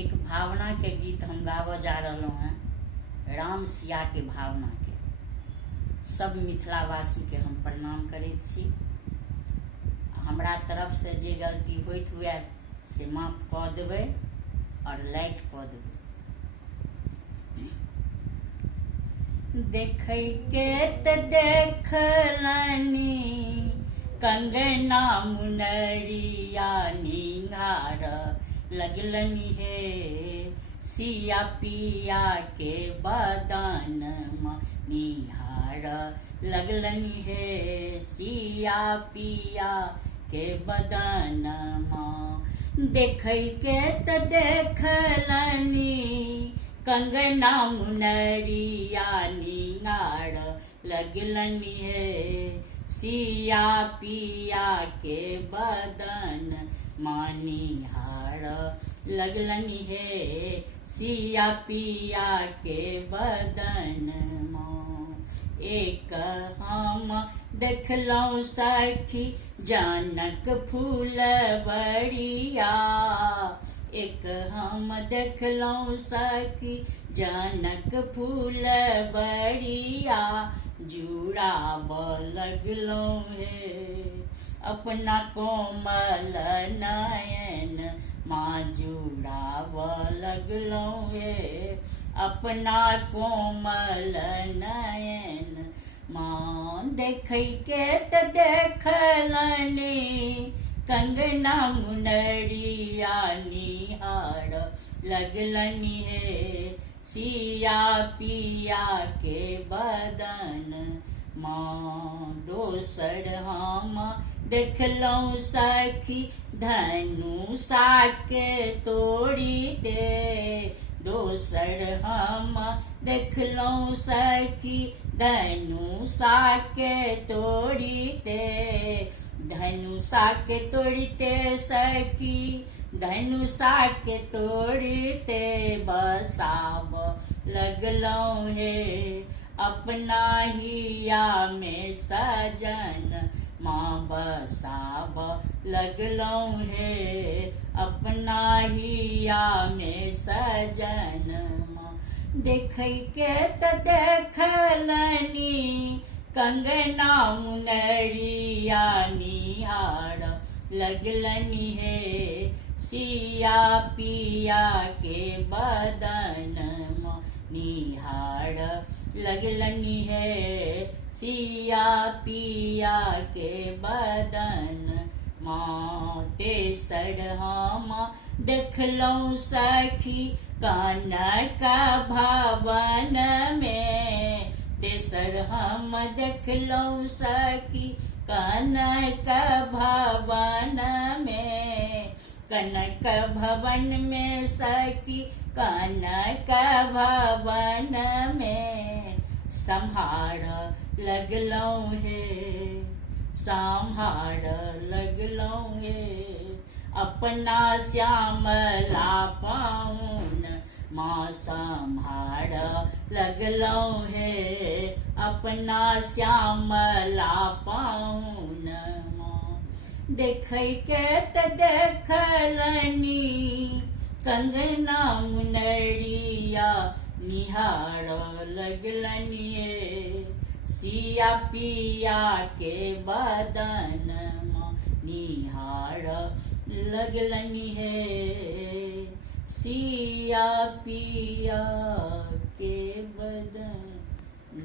एक भावना के गीत हम गाबऽ जा रहलहुँ हैं, राम सिया के भावना के। सब मिथिलावासी के हम प्रणाम करैत छी। हमरा तरफ से जे गलती होइत हुए से माफ कऽ देबै और लाइक कऽ देबै। देखै के त देखलनी कंगना मुनरिया निहार लगलनी हे सिया पिया के बदन निहार लगलनी हे सिया पिया के बदन देखै के त देखलनी कंगना मुनरिया निहार लगलनी हे सिया पिया के बदन निहार लगलनी हे सिया पिया के बदन एक हम देखलहुँ सखी जनक फूलबरिया। एक हम देखलहुँ सखी जनक फूलबरिया जुड़ाब लगलहुँ हे अपना कोमल नयन माँ जुड़ाब लगलहुँ हे अपना कोमल नयन माँ देखै के त देखलनी कंगना मुनरिया निहार लगलनी हे सिया पिया के बदन दोसर हम देखलहुँ सखी धनुषा के तोड़ी दे। दोसर हम देखलहुँ सखी धनुषा के तोड़ी दे। धनुषा के तोड़ते सखी धनुषा के तोड़ते बसाब लगलहुँ हे अपना हिया में सजन माँ बसाब लगलहुँ हे अपना हिया में सजन देखै के त देखलनी कंगना मुनरिया निहार लगलनी हे सिया पिया के बदन निहार लगलनी हे सिया पिया के बदन तेसर हम देखलहुँ सखी कनक भवन में। तेसर हम देखलहुँ सखी कनक भवन में। कनक भवन में सखी कनक भवन में सम्हार लगलहुँ हे सम्हार लगलहुँ हे अपना श्यामला पाउन माँ सम्हार लगलहुँ हे अपना श्यामला पाउन देखै के त देखलनी कंगना मुनरिया निहार लगलनी हे सिया पिया के बदन निहार लगलनी हे सिया पिया के बदन